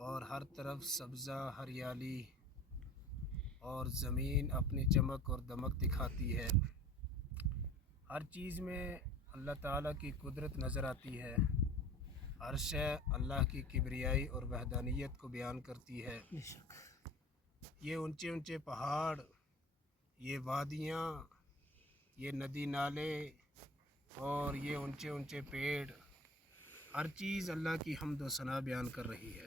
اور ہر طرف سبزہ ہریالی اور زمین اپنی چمک اور دمک دکھاتی ہے۔ ہر چیز میں اللہ تعالیٰ کی قدرت نظر آتی ہے۔ ہر شے اللہ کی کبریائی اور وحدانیت کو بیان کرتی ہے۔ یہ اونچے اونچے پہاڑ، یہ وادیاں، یہ ندی نالے اور یہ اونچے اونچے پیڑ، ہر چیز اللہ کی حمد و ثنا بیان کر رہی ہے۔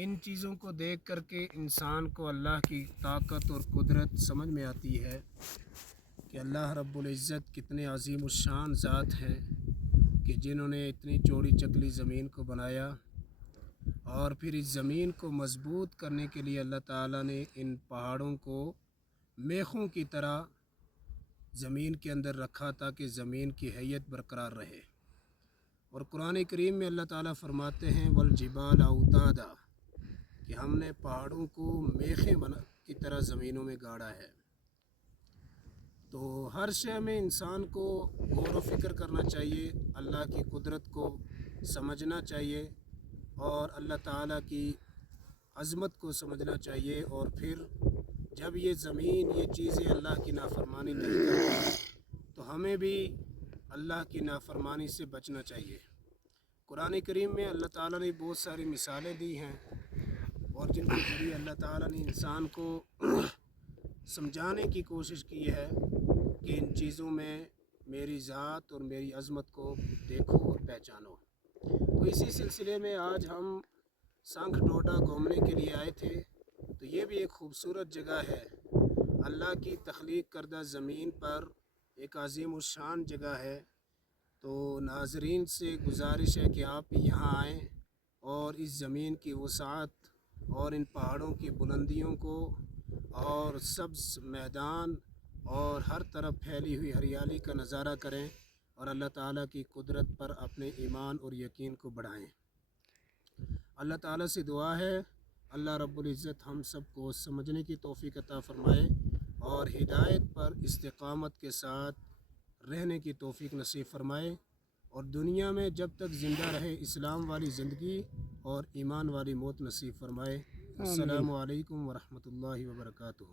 ان چیزوں کو دیکھ کر کے انسان کو اللہ کی طاقت اور قدرت سمجھ میں آتی ہے کہ اللہ رب العزت کتنے عظیم الشان ذات ہیں کہ جنہوں نے اتنی چوڑی چکلی زمین کو بنایا، اور پھر اس زمین کو مضبوط کرنے کے لیے اللہ تعالیٰ نے ان پہاڑوں کو میخوں کی طرح زمین کے اندر رکھا تاکہ زمین کی حیت برقرار رہے۔ اور قرآن کریم میں اللہ تعالیٰ فرماتے ہیں والجبال اوتادا، کہ ہم نے پہاڑوں کو میخیں کی طرح زمینوں میں گاڑا ہے۔ تو ہر شے میں انسان کو غور و فکر کرنا چاہیے، اللہ کی قدرت کو سمجھنا چاہیے اور اللہ تعالیٰ کی عظمت کو سمجھنا چاہیے۔ اور پھر جب یہ زمین یہ چیزیں اللہ کی نافرمانی نہیں کرتی تو ہمیں بھی اللہ کی نافرمانی سے بچنا چاہیے۔ قرآن کریم میں اللہ تعالیٰ نے بہت ساری مثالیں دی ہیں اور جن کے ذریعے اللہ تعالیٰ نے انسان کو سمجھانے کی کوشش کی ہے کہ ان چیزوں میں میری ذات اور میری عظمت کو دیکھو اور پہچانو۔ تو اسی سلسلے میں آج ہم سنکھ ڈوڈا گھومنے کے لیے آئے تھے۔ تو یہ بھی ایک خوبصورت جگہ ہے، اللہ کی تخلیق کردہ زمین پر ایک عظیم الشان جگہ ہے۔ تو ناظرین سے گزارش ہے کہ آپ بھی یہاں آئیں اور اس زمین کی وسعت اور ان پہاڑوں کی بلندیوں کو اور سبز میدان اور ہر طرف پھیلی ہوئی ہریالی کا نظارہ کریں اور اللہ تعالیٰ کی قدرت پر اپنے ایمان اور یقین کو بڑھائیں۔ اللہ تعالیٰ سے دعا ہے اللہ رب العزت ہم سب کو سمجھنے کی توفیق عطا فرمائے اور ہدایت پر استقامت کے ساتھ رہنے کی توفیق نصیب فرمائے، اور دنیا میں جب تک زندہ رہے اسلام والی زندگی اور ایمان والی موت نصیب فرمائے۔ السلام علیکم ورحمۃ اللہ وبرکاتہ۔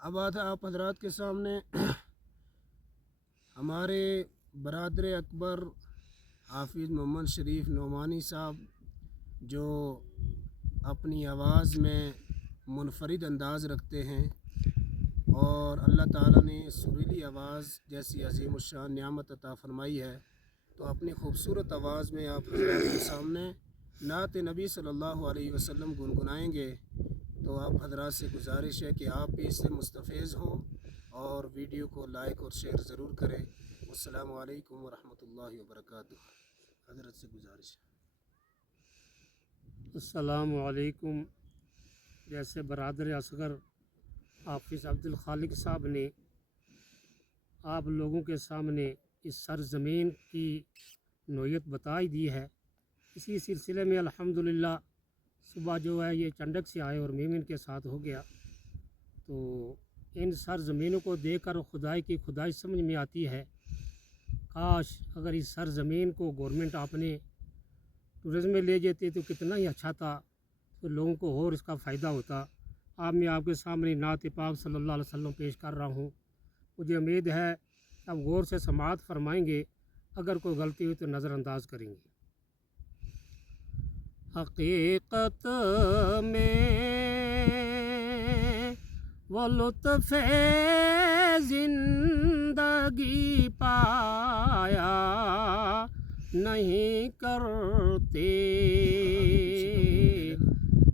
اب آتا آپ حضرات کے سامنے ہمارے برادر اکبر حافظ محمد شریف نعمانی صاحب، جو اپنی آواز میں منفرد انداز رکھتے ہیں اور اللہ تعالیٰ نے سریلی آواز جیسی عظیم الشان نعمت عطا فرمائی ہے، تو اپنی خوبصورت آواز میں آپ حضرات کے سامنے نعت نبی صلی اللہ علیہ وسلم گنگنائیں گے۔ تو آپ حضرات سے گزارش ہے کہ آپ بھی اس سے مستفیض ہوں اور ویڈیو کو لائک اور شیئر ضرور کریں۔ السلام علیکم ورحمۃ اللہ وبرکاتہ۔ حضرت سے گزارش ہے۔ السلام علیکم۔ جیسے برادر اصغر حافظ عبد الخالق صاحب نے آپ لوگوں کے سامنے اس سرزمین کی نوعیت بتائی دی ہے، اسی سلسلے میں الحمدللہ صبح جو ہے یہ چنڈک سے آئے اور میمن کے ساتھ ہو گیا۔ تو ان سرزمینوں کو دیکھ کر خدائی کی خدائی سمجھ میں آتی ہے۔ کاش اگر اس سرزمین کو گورنمنٹ اپنے ٹورزم میں لے جاتے تو کتنا ہی اچھا تھا، تو لوگوں کو اور اس کا فائدہ ہوتا۔ اب میں آپ کے سامنے نعت پاک صلی اللہ علیہ وسلم پیش کر رہا ہوں۔ مجھے امید ہے اب غور سے سماعت فرمائیں گے، اگر کوئی غلطی ہوئی تو نظر انداز کریں گے۔ حقیقت میں وہ لطف زندگی پایا نہیں کرتے،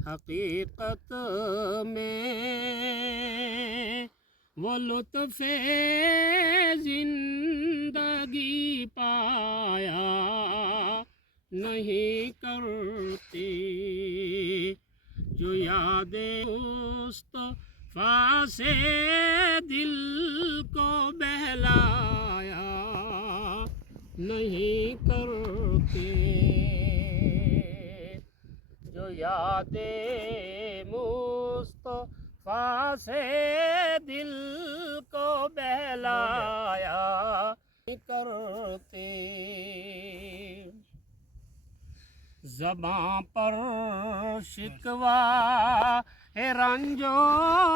حقیقت میں وہ لطف زندگی پایا نہیں کرتے، جو یاد مصطفیٰ سے دل کو بہلایا نہیں کرتے، جو یاد مصطفیٰ سے دل کو بہلایا نہیں کرتے۔ زباں پر شکوہ ہے رنج و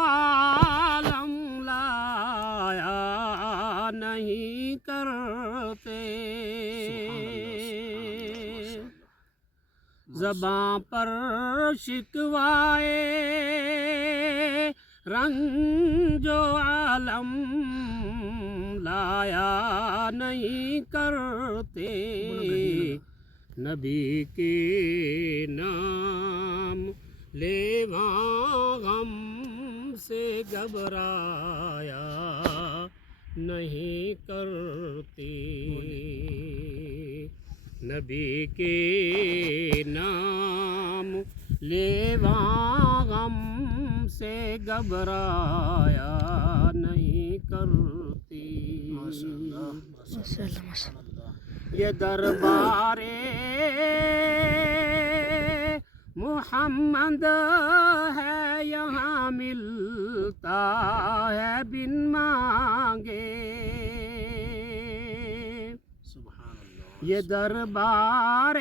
عالم لایا نہیں کرتے، زباں پر شکوائے رنج و عالم لایا نہیں کرتے، نبی کے نام لیواں غم سے گھبرایا نہیں کرتے، نبی کے نام لیواں غم سے گھبرایا نہیں کرتی، یہ دربار محمد ہے یہاں ملتا ہے بن مانگے، یہ دربار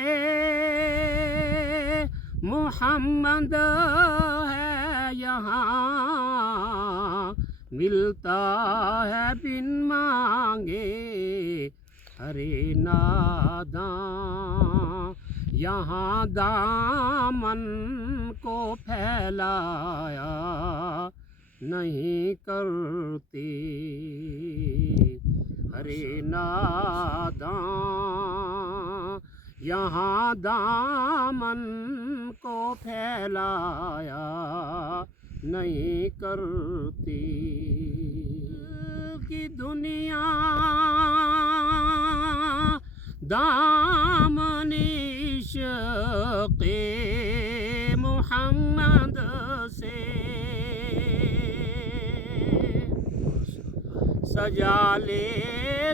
محمد ہے یہاں ملتا ہے بن مانگے، ارے ناداں یہاں دامن کو پھیلایا نہیں کرتے، ارے ناداں یہاں دامن کو پھیلایا نہیں کرتی، کی دنیا دامن عشق محمد سے سجا لے،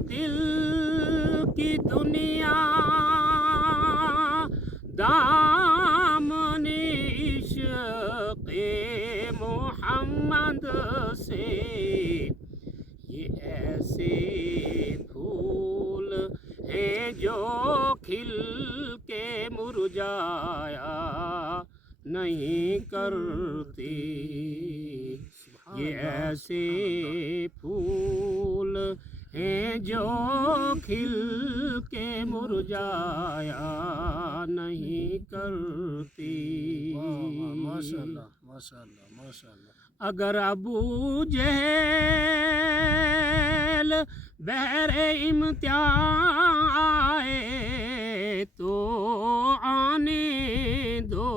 دل کی دنیا دامن عشق محمد سے، یہ ایسے پھول ہیں جو کھل کے مرجھایا نہیں کرتے، یہ ایسے پھول ہیں جو کھل کے مرجھایا نہیں کرتے، اگر ابو جہل بحر امتحان آئے تو آنے دو،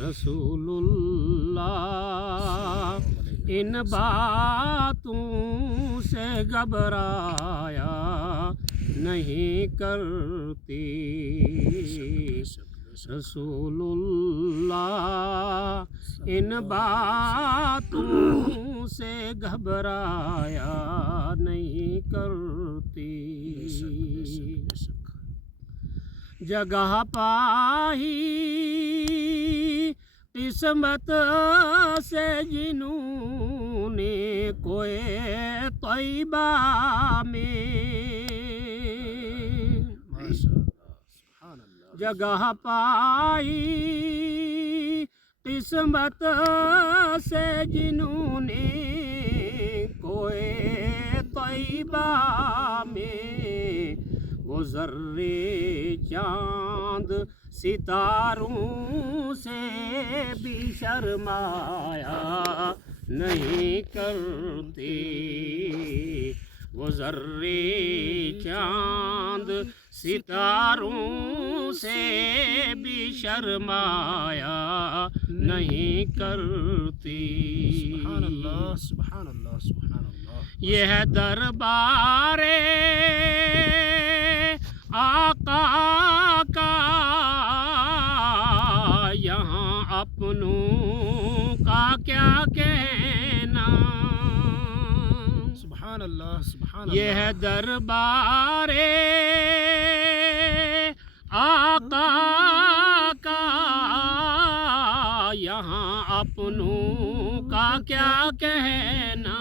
رسول اللہ ان باتوں سے گھبرایا نہیں کرتے، رسول اللہ ان باتوں سے گھبرایا نہیں کرتی، جگہ پائی قسمت سے جنہوں نے کوئے طیبہ میں، جگہ پائی قسمت سے جنہوں نے کوئے طیبہ میں، وہ ذرے چاند ستاروں سے بھی شرمایا نہیں کرتے، وہ ذرے چاند ستاروں سے بھی شرمایا نہیں کرتی، سبحان اللہ سبحان اللہ سبحان اللہ، یہ ہے دربار آقا کا یہاں اپنوں کا کیا کہنا، سبحان اللہ سبحان اللہ، یہ ہے دربار آقا کا یہاں اپنوں کا کیا کہنا،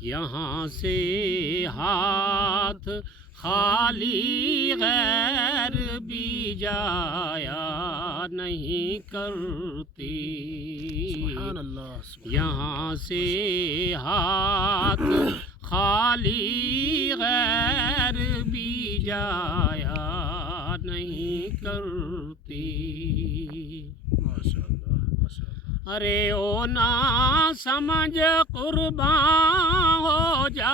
یہاں سے ہاتھ خالی غیر بھی جایا نہیں کرتی سبحان اللہ یہاں سے ہاتھ خالی غیر بھی جایا نہیں کرتی ماشاء اللہ ماشاء اللہ ارے او نہ سمجھ قرباں ہو جا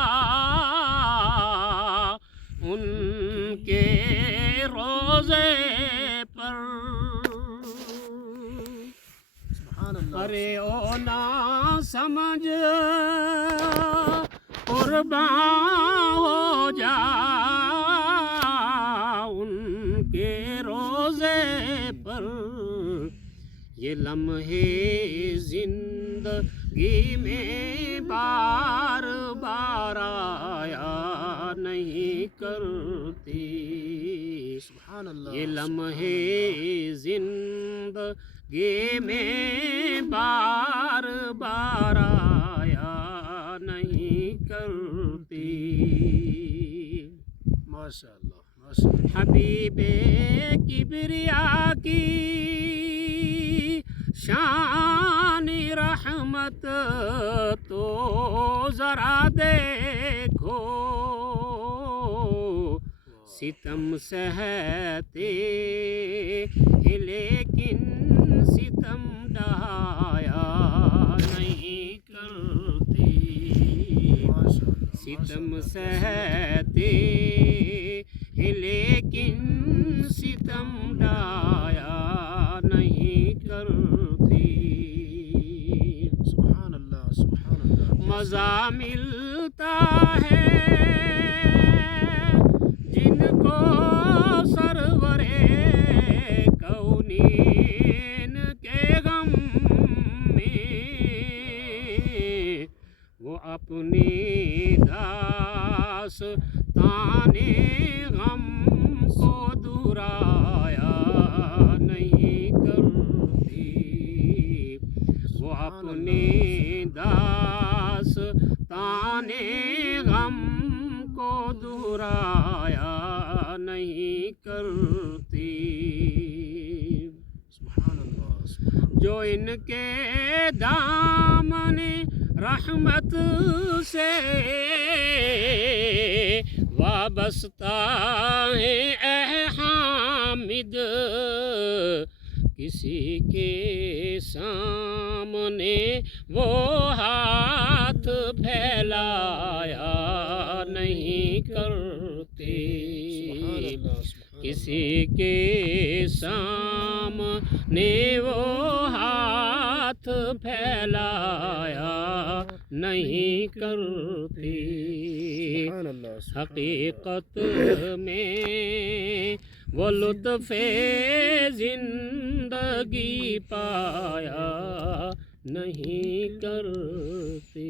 ان کے روزے پر سبحان اللہ ارے او نہ سمجھ قرباں ہو جا ان کے روزے پر یہ لمحے زندگی میں بار بار آیا نہیں کرتی سبحان اللہ یہ لمحے زندگی میں بار بار آیا نہیں کرتی ماشاء اللہ ماشاء اللہ حبیب کبریا کی شان رحمت تو ذرا دیکھو ستم سہتے ہیں لیکن ستم ڈھایا نہیں کرتی ماشاء اللہ ستم سہتے ہیں لیکن ستم ڈھایا نہیں کرتی سبحان اللہ سبحان اللہ مزہ ملتا ہے جن کو سرور کونین کے غم میں وہ اپنی داستان غم کو دہرایا نہیں کرتی وہ اپنی داستان غم کو دہرایا نہیں کرتی سبحان اللہ سبحان جو ان کے دامن رحمت سے وابستہ ہیں اے حامد کسی کے سامنے وہ ہاتھ پھیلایا نہیں کرتے اللہ کسی کے سامنے وہ ہاتھ پھیلایا نہیں کرتی سبحان اللہ حقیقت میں وہ لطف زندگی پایا نہیں کرتی